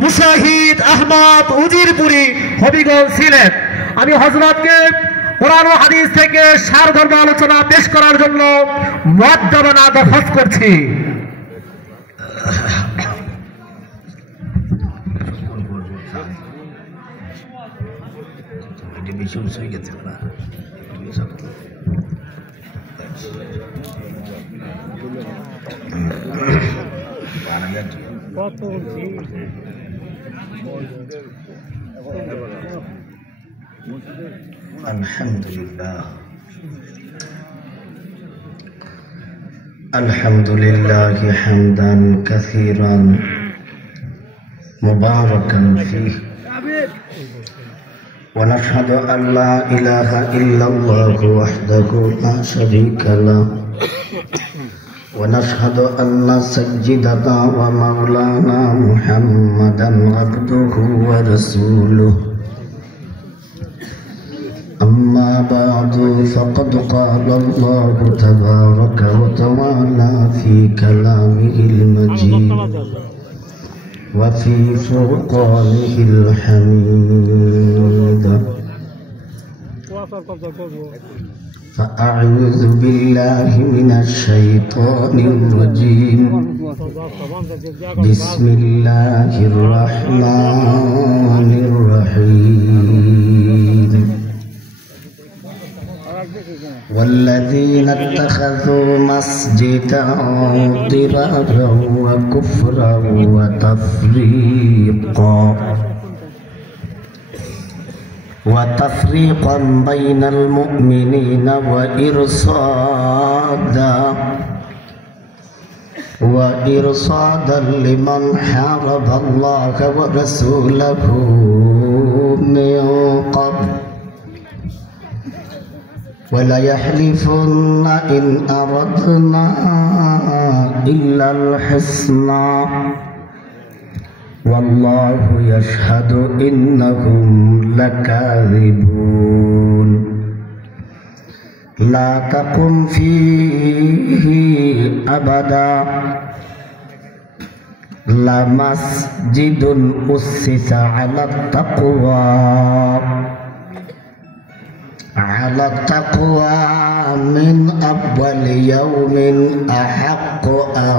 মুশাহিদ আহমদ উজিরপুরি হবিগঞ্জ সিলেট। আমি হযরতকে কোরআন ও হাদিস থেকে সারধর্ম আলোচনা পেশ করার জন্য মুআদ্দাবানা দরখাস্ত করছি। الحمد لله حمدا كثيرا مباركا فيه، ونشهد أن لا إله إلا الله وحده لا شريك له، ونشهد أن سيدنا ومولانا محمدا عبده ورسوله. أما بعد، فقد قال الله تبارك وتعالى في كلامه المجيد وفي فرقانه الحميد. فأعوذ بالله من الشيطان الرجيم. بسم الله الرحمن الرحيم. والذين اتخذوا مسجدا ضرارا وكفرا وتفريقا بين المؤمنين وإرصادا لمن حارب الله ورسوله من قبل، وليحلفن إن أردنا إلا الحسنى والله يشهد إنهم لكاذبون. لا تقم فيه أبدا لمسجد أسس على التقوى من أول يوم أحق أن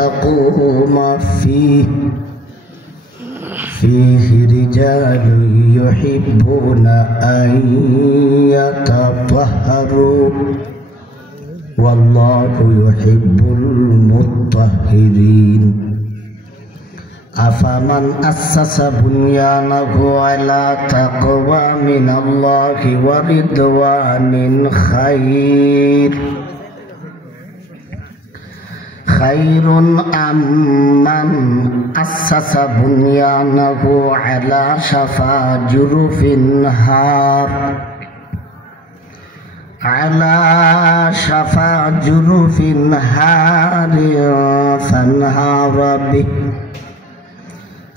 تقوم فيه رجال يحبون أن يتطهروا والله يحب المطهرين. أفمن أسس بنيانه على تقوى من الله ورضوان خير أم من أسس بنيانه على شفا جرف هار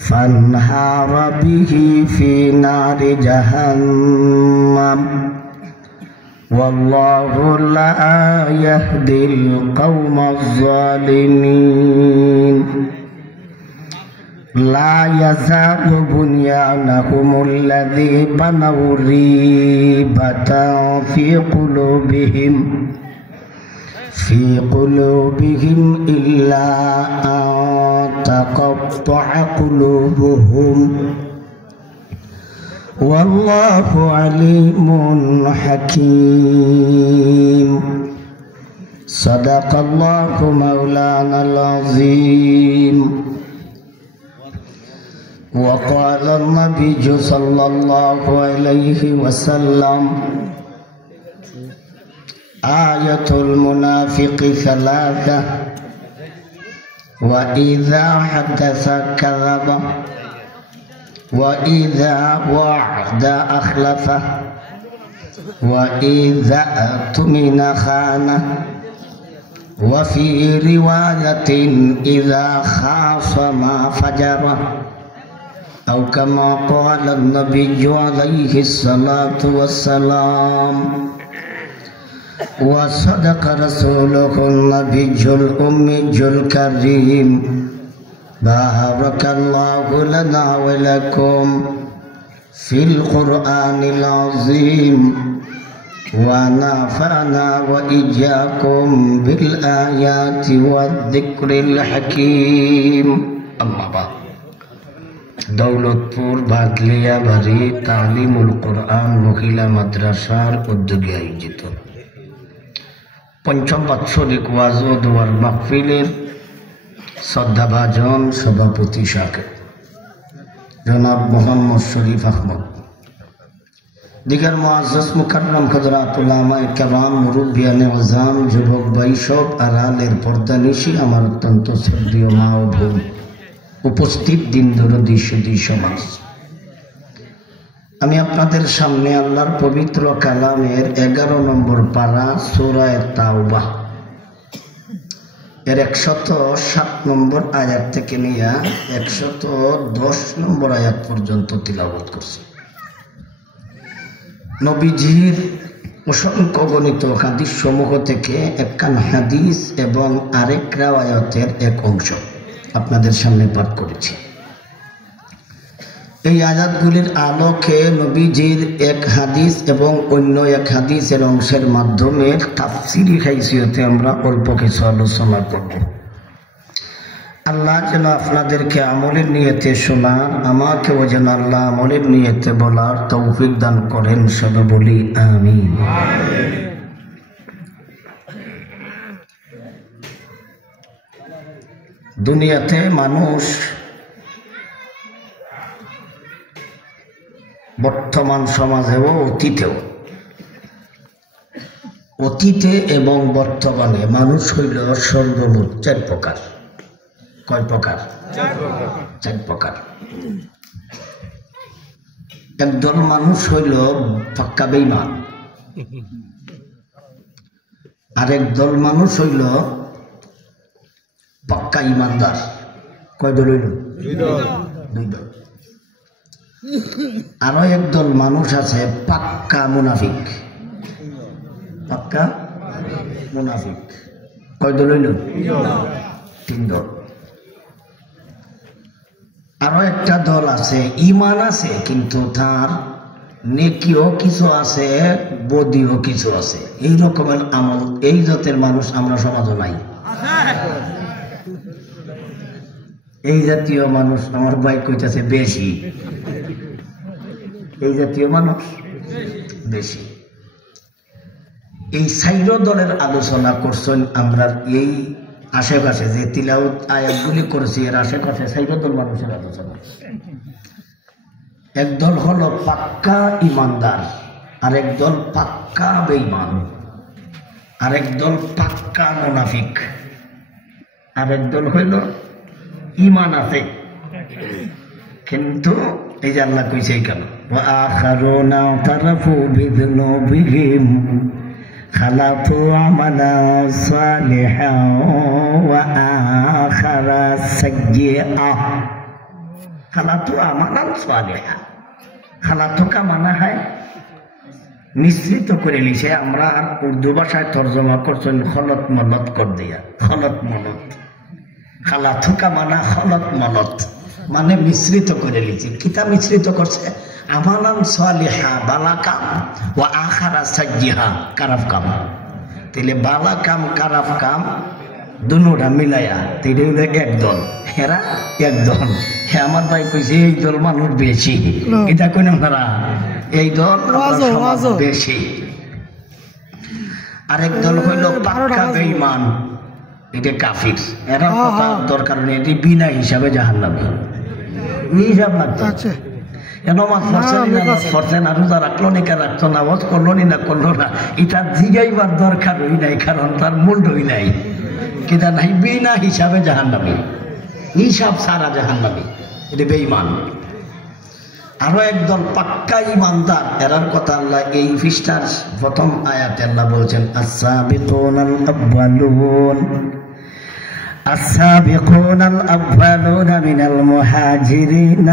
فانهار به في نار جهنم والله لا يهدي القوم الظالمين. لا يزال بنيانهم الذي بنوا ريبة في قلوبهم إلا أن تقطع قلوبهم والله عليم حكيم. صدق الله مولانا العظيم. وقال النبي صلى الله عليه وسلم: آية المنافق ثلاثة: وإذا حدث كذب، وإذا وعد أخلف، وإذا اؤتمن خان، وفي رواية إذا خاصم فجر، أو كما قال النبي عليه الصلاة والسلام. وصدق رسوله النبي الأمي الكريم بارك الله لنا ولكم في القرآن العظيم ونفعنا وإياكم بالآيات والذكر الحكيم أما بعد দৌলতপুর বাদলিয়া বাড়ি তালিমুল কোরআন মহিলা মাদ্রাসার উদ্যোগে আয়োজিত পঞ্চম বাৎসরিক ওয়াজ ও দোয়ার মাহফিলের শ্রদ্ধাভাজন সভাপতি সাকেত জনাব মোহাম্মদ শরীফ আহমদ, দিগার মুআজ্জাজ মুকাররম হযরত উলামায়ে কেরাম, মুরব্বিয়ানে আযম, যুবক ভাই, সব আড়ালের পর্দানিশী আমার অত্যন্ত শ্রদ্ধেয় মা ও বোন, উপস্থিত দিন দরদি সুধী সমাজ, আমি আপনাদের সামনে আল্লাহর পবিত্র কালামের 11 নম্বর পারা সূরা তাওবা এর 107 নম্বর আয়াত থেকে নিয়ে 110 নম্বর আয়াত পর্যন্ত তিলাওয়াত করছি। নবীজির অসংখ্য গণিত হাদিস সমূহ থেকে একখান হাদিস এবং আরেক রাওয়ায়াতের এক অংশ আপনাদের সামনে পাঠ করেছি। এই আয়াতগুলির আলোকে নবীজির এক হাদিস এবং অন্য এক হাদিসের অংশের মাধ্যমে তাফসীরি হাইসিয়তে আমরা অল্প কিছু আলোচনা করব। আল্লাহ যেন আপনাদেরকে আমলের নিয়তে শোনার, আমাকেও যেন আল্লাহ আমলের নিয়তে বলার তৌফিক দান করেন, সবে বলি আমিন। দুনিয়াতে মানুষ বর্তমান সমাজেও অতীতে এবং বর্তমানে মানুষ হইল সর্বমোট 4 প্রকার। কয় প্রকার? 4 প্রকার। একদল মানুষ হইল পাক্কা বেঈমান, আরেক দল মানুষ হইল পাক্কা ইমানদার। কয় দল হইল? 2 দল। আরো একদল মানুষ আছে পাক্কা মুনাফিক। পাক্কা মুনাফিক। কয় দল হইল? 3 দল। আরো একটা দল আছে ঈমান আছে, কিন্তু তার নেকিও কিছু আছে, বদিও কিছু আছে। এই রকমের আমল, এই জাতের মানুষ আমরা সমাজে নাই। এই জাতীয় মানুষ আমার ভাই কইতাছে বেশি। এই জাতীয় মানুষ বেশি। এই 4 দলের আলোচনা করছেন আমরা এই আশেপাশে যে তিলাওয়াত আয়াতগুলি করেছি, এর আশেপাশে 4 দল মানুষের আলোচনা। একদল হলো পাক্কা ইমানদার, আরেক দল পাক্কা বেঈমান, আরেক দল পাক্কা মুনাফিক, আরেক দল হইল ঈমান আছে কিন্তু এই যে আল্লাহ কইছে কেন, ওয়া আখারুনা তারাফু বিযুনুবিহিম খালাতু আমালান সালিহান ওয়া আখারা সাইয়্যা। খালাতু আমালান সালিহান, খালাতু কা মানা হয় মিশ্রিত করে লিছে। আমরা আর উর্দু ভাষায় তর্জমা করছেন খলত মলত কর দিয়া, খলত মলত। খালাতু কা মানা খলত মলত, মানে মিশ্রিত করে লিছি। কিতা মিশ্রিত করছে? আমালান সালিহা, বালা কাম, ও আখারা সাইয়্যা, খারাপ কাম। তাইলে বালা কাম খারাপ কাম দুনোটা মিলাইয়া তাইলে হইল এক দল, হেরা এক দল। হ্যাঁ, আমার ভাই কইছে এই দল মানুষ বেশি। এটা কইন আপনারা, এই দল বেশি। আরেক দল হইল পাক্কা বেঈমান, এটা কাফির। এরা কথা দরকার নেই, এটি বিনা হিসাবে জাহান্নামী। হিসাব লাগছে নামাজ পড়ছেন আর রোজা রাখলো নি, কেন রাখতো, নামাজ করলো নি না করলো না, এটা জিগাইবার দরকার হই নাই, কারণ তার মূল হই নাই। কিতা নাই, বিনা হিসাবে জাহান্নামী, হিসাব সারা জাহান্নামী, এটা বেঈমান। আরো একদল পাক্কা ইমানদার, এরার কথা আল্লাহ এই পৃষ্ঠার প্রথম আয়াতে আল্লাহ বলছেন, আস-সাবিকুনাল আউয়ালুন السابقون الأولون من المهاجرين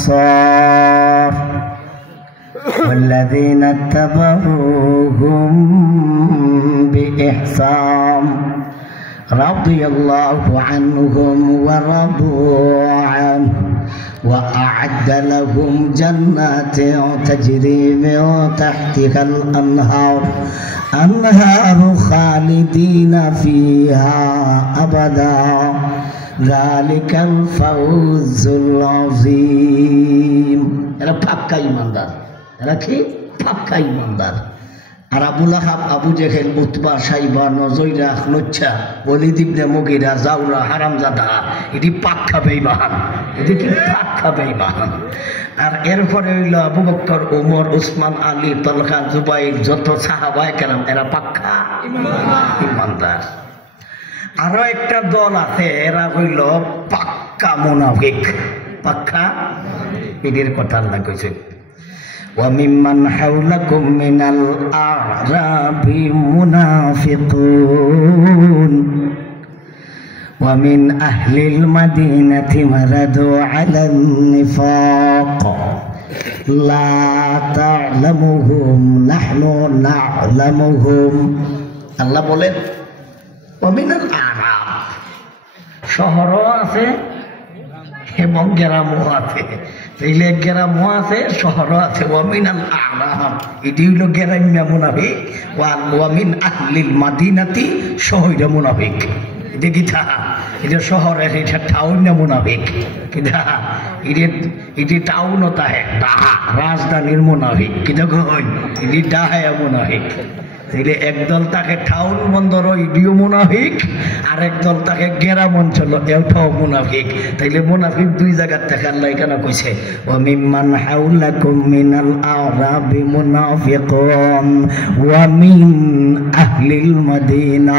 والأنصار والذين اتبعوهم بإحسان রাদিয়াল্লাহু আনহুম ওয়া রাদু আনহু ওয়া আ'আদ্দা লাহুম জান্নাতিন তাজরি মিন তাহতিহাল আনহারু খালিদিনা ফিহা আবাদা যালিকাল ফাউজুল আযীম। এরা পাক্কা ঈমানদার। এরা কি? পাক্কা ঈমানদার। আর আবু লাহাব, আবু জেহেল, উতবা, সাইবা, নজইরা, নুচ্ছা, ওলীদ ইবনে মুগীরা, জাওরা, হারামজাদা, এটি পাক্কা বেঈমান। এটি কি? পাক্কা বেঈমান। আর এরপরে হইল আবু বকর, ওমর, উসমান, আলী, তলহা, জুবাইর, যত সাহাবায়ে কেরাম, এরা পাক্কা ঈমানদার। আরো একটা দল আছে, এরা হইল পাক্কা মুনাফিক। পাক্কা, এদের কথা আল্লাহ কইছে وَمِمَّنْ حَوْلَكُمْ مِنَ الْأَعْرَابِ مُنَافِقُونَ وَمِنْ أَهْلِ الْمَدِينَةِ مَرَدُوا عَلَى النِّفَاقِ لَا تَعْلَمُهُمْ نَحْنُ نَعْلَمُهُمْ। আল্লাহ বলেন وَمِنَ الْأَعْرَابِ, শহরও আছে এবং গ্রামও আছে। তাইলে গ্রামও আছে, শহরও আছে। ওয়ামিনাল আ'রাব, এটি হইল গ্রাম্য মুনাফিক। ওয়ামিন আহলিল মাদিনাতি, শহরে মুনাফিক। এটা কি থা? এটা শহরের, এটা টাউন মুনাফিক। কিনা এটি টাউন তাহে ডাহা, রাজধানীর মুনাফিক। কিনা কই এটি ডাহায়া মুনাফিক। তাইলে একদল তাকে টাউন বন্দর, ইডিও মুনাফিক, আর একদল তাকে গ্রাম অঞ্চল, এটাও মুনাফিক। তাইলে মুনাফিক দুই জায়গার থেকে আল্লাহ এখানে কইছে ওয়া মিম্মান হাওলাকুম মিনাল আ'রাবি মুনাফিকুন ওয়া মিন আহলিল মাদিনা।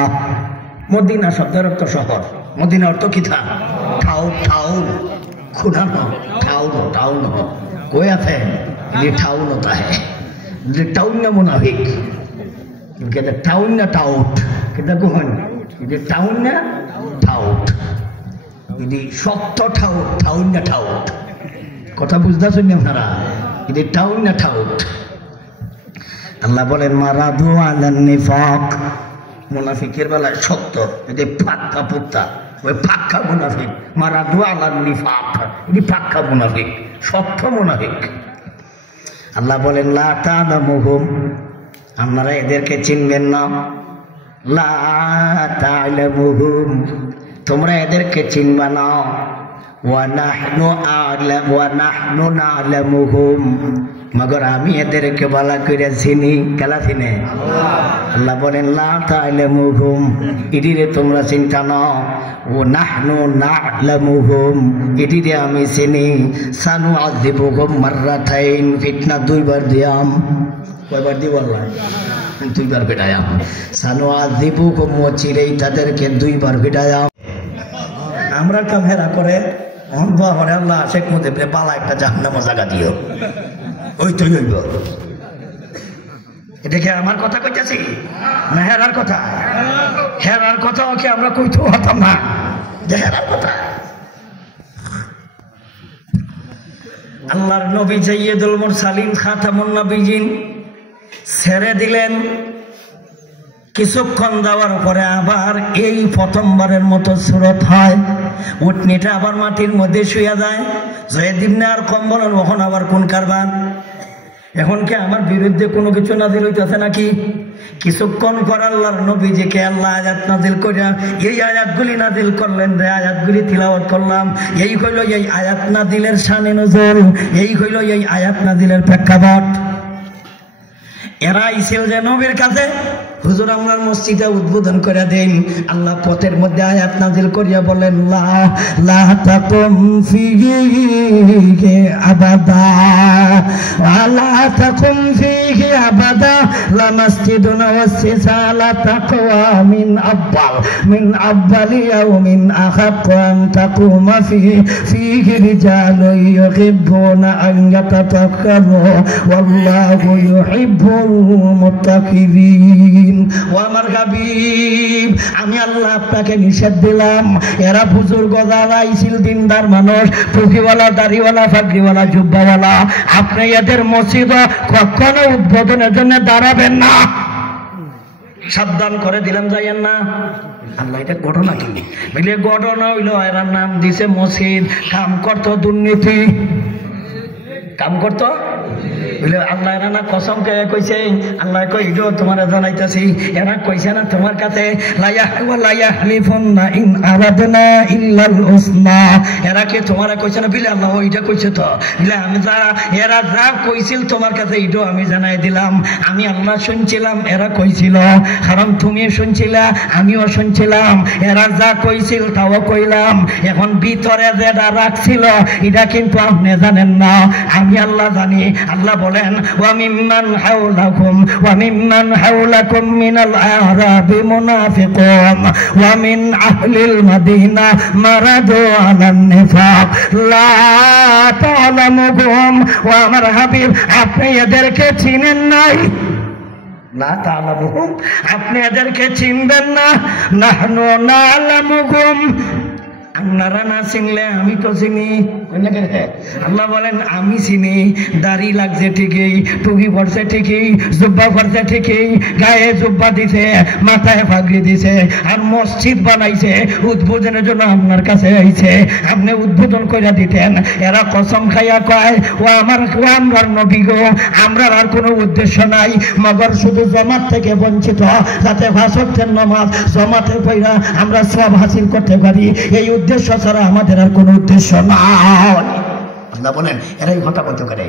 মদিনা শব্দের অর্থ শহর, মদিনা অর্থ কি থা? টাউন। টাউন খুনানো, টাউন টাউন কই আছে? টাউন তাহে টাউন না মুনাফিক। কিন্তু টাউন না টাউট, কিন্তু কোন এটা টাউন না টাউট, এটি শক্ত টাউট, টাউন না টাউট। কথা বুঝতেছেন আপনারা? এটা টাউন না টাউট। আল্লাহ বলেন মারাদু আলান নিফাক, মুনাফিকের বেলায় শক্ত, এটি পাক্কা পুক্তা, ওই পাক্কা মুনাফিক। মারাদু আলান নিফাক, এটি পাক্কা মুনাফিক, শক্ত মুনাফিক। আল্লাহ বলেন লা তা'লামুহুম, আপনারা এদেরকে চিনবেন না। লা তা'লামুহুম, তোমরা এদেরকে চিনবা না। ওয়া নাহনু না'লামুহুম, মগর আমি এদেরকে ভালো করে চিনি। কেলা চিনে? আল্লাহ বলেন লা তা'লামুহুম, এদিরে তোমরা চিন্তা না। ও নাহনু না'লামুহুম, এদিরে আমি চিনি। সানুআযিবুহুম মাররাতাইন, ফিতনা দুইবার দিয়াম। কয়বার দিব? আল্লাহ দুইবার পিটায়াম। সানুআযিবুহুম, চিরেই তাদেরকে দুইবার পিটায়াম। আমরা কাম হেরা করে দোয়া করে আল্লাহ শেখ মুজিবরে বালা একটা জাহান্নাম জায়গা দিও। ওই তো হইব। এটা কি আমার কথা কইতাছি না হেরার কথা? হেরার কথা কি আমরা কইতে হতাম না? হেরার কথা। আল্লাহর নবী সাইয়্যিদুল মুরসালিন খাতামুন নবিয়্যিন ছেড়ে দিলেন। কিছুক্ষণ যাওয়ার পরে আবার এই প্রথমবারের মতো সুরত হয়। উটনিটা আবার মাটির মধ্যে শুয়ে যায়। জয়েদ ইবনে আরকম বলেন ওখন আবার কোন কারবার? এখন কি আমার বিরুদ্ধে কোনো কিছু নাজিল হইতেছে নাকি? কিছুক্ষণ পর আল্লাহর নবীজিকে আল্লাহ আয়াত নাজিল করিয়া এই আয়াতগুলি নাজিল করলেন। রে আয়াতগুলি তিলাওয়াত করলাম। এই হইল এই আয়াত নাজিলের শানে নজর, এই হইল এই আয়াত নাজিলের প্রেক্ষাপট। এরা আইছিল যে নবীর কাছে, হুজুর আমরা মসজিদে উদ্বোধন করে দেন। আল্লাহ পথের মধ্যে আয়াত নাজিল করিয়া বলেন লা তাকুম ফিহি আবাদা ওয়ালা তাকুম ফিহি আবাদা লামাসজিদুন ওয়াসিসা আলা তাকওয়া মিন আব্বালি ইয়াউমিন আহাক্কু আন তাকুমা ফিহি রিজালুন ইউহিব্বুনা আন ইয়াতাতাক্কারু ওয়াল্লাহু ইউহিব্বুল মুত্তাকিবিন। ও আমার হাবিব, আমি আল্লাহ আপনাকে নিষেধ দিলাম। এরা বুজুর্গ যারা আইছিল, দিনদার মানুষ, টুপিওয়ালা, দাড়িওয়ালা, ফাগড়িওয়ালা, জুব্বাওয়ালা, আপনি এদের মসজিদ কখনো উদ্বোধনের জন্য দাঁড়াবেন না। সাবধান করে দিলাম যাইয়েন না। আল্লাহ এটা ঘটনা কি বলে ঘটনা হইলো এরা নাম দিছে মসজিদ, কাম করতো দুর্নীতি, কাম করতো বলে আল্লাহ এরা না কসম কে কইছে, আল্লাহ কই ইডো তোমার জানাইতাছি, এরা কইছে না তোমার কাছে ইন আরাদনা ইল্লাল হুসনা, এরা কি তোমার কইছে না বিলে আল্লাহ ওইটা কইছে তো বিলে আমি যা এরা যা কইছিল তোমার কাছে ইডো আমি জানাই দিলাম, আমি আল্লাহ শুনছিলাম এরা কইছিল, কারণ তুমি শুনছিলা আমিও শুনছিলাম, এরা যা কইছিল তাও কইলাম, এখন ভিতরে যেটা রাখছিল এটা কিন্তু আপনি জানেন না, আমি আল্লাহ জানি। আল্লাহ বলেন ওয়া মিম্মান হাওলাকুম মিনাল আরাবি মুনাফিকুন ওয়া মিন আহলিল মাদিনা মারাদু আলান নিফাক লা তা'লামুহুম, ওয়া আমার হাবিব আপনি এদেরকে চিনেন নাই, লা তা'লামুহুম আপনি এদেরকে চিনবেন না, নাহনু না'লামুহুম আপনারা না চিনলে আমি তো চিনি। আল্লাহ বলেন আমি চিনি, দাড়ি লাগছে ঠিকই, টুপি পড়ছে ঠিকই, জুব্বা পড়ছে ঠিকই, গায়ে জুব্বা দিছে, মাথায় পাগড়ি দিছে, আর মসজিদ বানাইছে উদ্বোধনের জন্য আপনার কাছে আইছে, আপনি উদ্বোধন করে দিতেন। এরা কসম খাইয়া কয় ও আমার নবী গো, আমরা আর কোনো উদ্দেশ্য নাই, মগর শুধু জামাত থেকে বঞ্চিত, যাতে পাঁচ ওয়াক্তের নামাজ জামাতে পড়া আমরা সব হাসিল করতে পারি, এই উদ্দেশ্য ছাড়া আমাদের আর কোনো উদ্দেশ্য নাই। আল্লাহ বলেন এরাই কথা বলতে পারে।